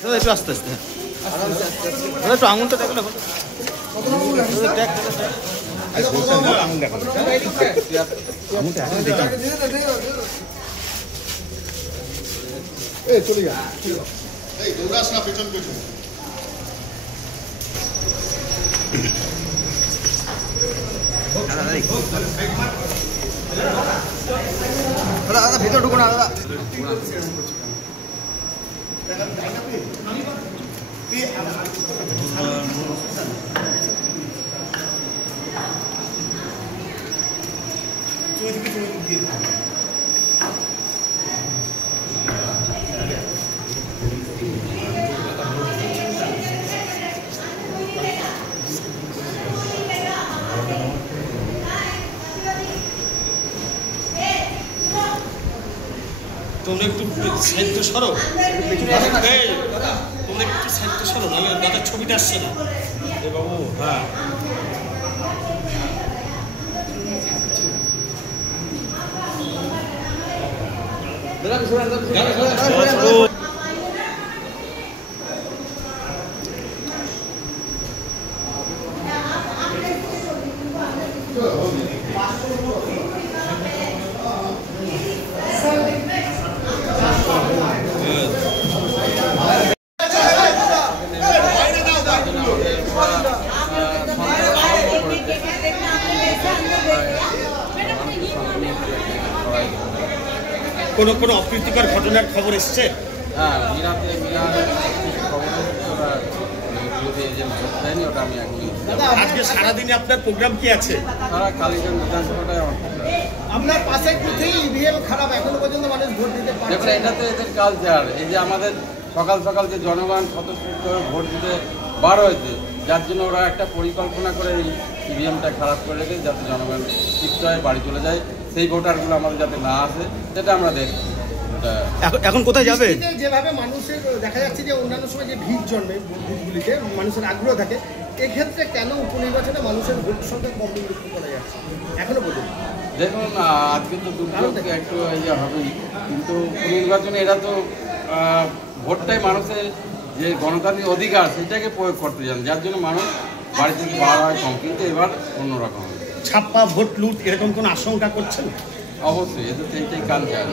একটু আস্তে আস্তে একটু আঙুলটা দেখলে চলে যা দৌড়াস না পেছন পেছন দাদা ভিতরে ঢুকো না দাদা তোমরা একটু সাহিত্য সরো তোমরা একটু সাহিত্য সরো নাহলে দাদার ছবিটা আসছে না বাবু। হ্যাঁ কোনো কোনো অপ্রীতিকর ঘটনার খবর এসছে? হ্যাঁ মিরাতে ওটা আমি আজকে সারাদিনে আপনার প্রোগ্রাম কি আছে? সারা কালীগঞ্জ বিধানসভাটাই আমার আপনার পাশের বুথেই ইভিএম খারাপ, এখনো পর্যন্ত মানুষ ভোট দিতে পারছে না। এটা তো এদের কালচার, এই যে আমাদের সকাল সকাল যে জনগণ স্বতঃস্ফূর্তভাবে ভোট দিতে বার হয়েছে, যার জন্য ওরা একটা পরিকল্পনা করে এই ইভিএমটা খারাপ করে রেখে যাতে জনগণ শিক্ষিত হয়ে বাড়ি চলে যায়, সেই ভোটারগুলো আমাদের যাতে না আসে সেটা আমরা দেখছি। এখন কোথায় যাবে? যেভাবে মানুষের দেখা যাচ্ছে যে অন্যান্য সময় যে ভিড় জন্মে বুথগুলিতে, মানুষের আগ্রহ থাকে, এক্ষেত্রে কেন উপনির্বাচনে মানুষের ভোট সংখ্যা কম লক্ষ্য করা যাচ্ছে এখনো পর্যন্ত? দেখুন আজকে তো দুর্যোগ একটু ইয়ে হবেই, কিন্তু উপনির্বাচনে এরা তো ভোটটাই মানুষের যে গণতান্ত্রিক অধিকার সেটাকে প্রয়োগ করতে যান, যার জন্য মানুষ বাড়ি থেকে বার হয় কম, কিন্তু এবার অন্যরকম ছাপ্পা ভোট লুট এরকম কোনো আশঙ্কা করছেন? অবশ্যই, এদের সেইটাই কালচার।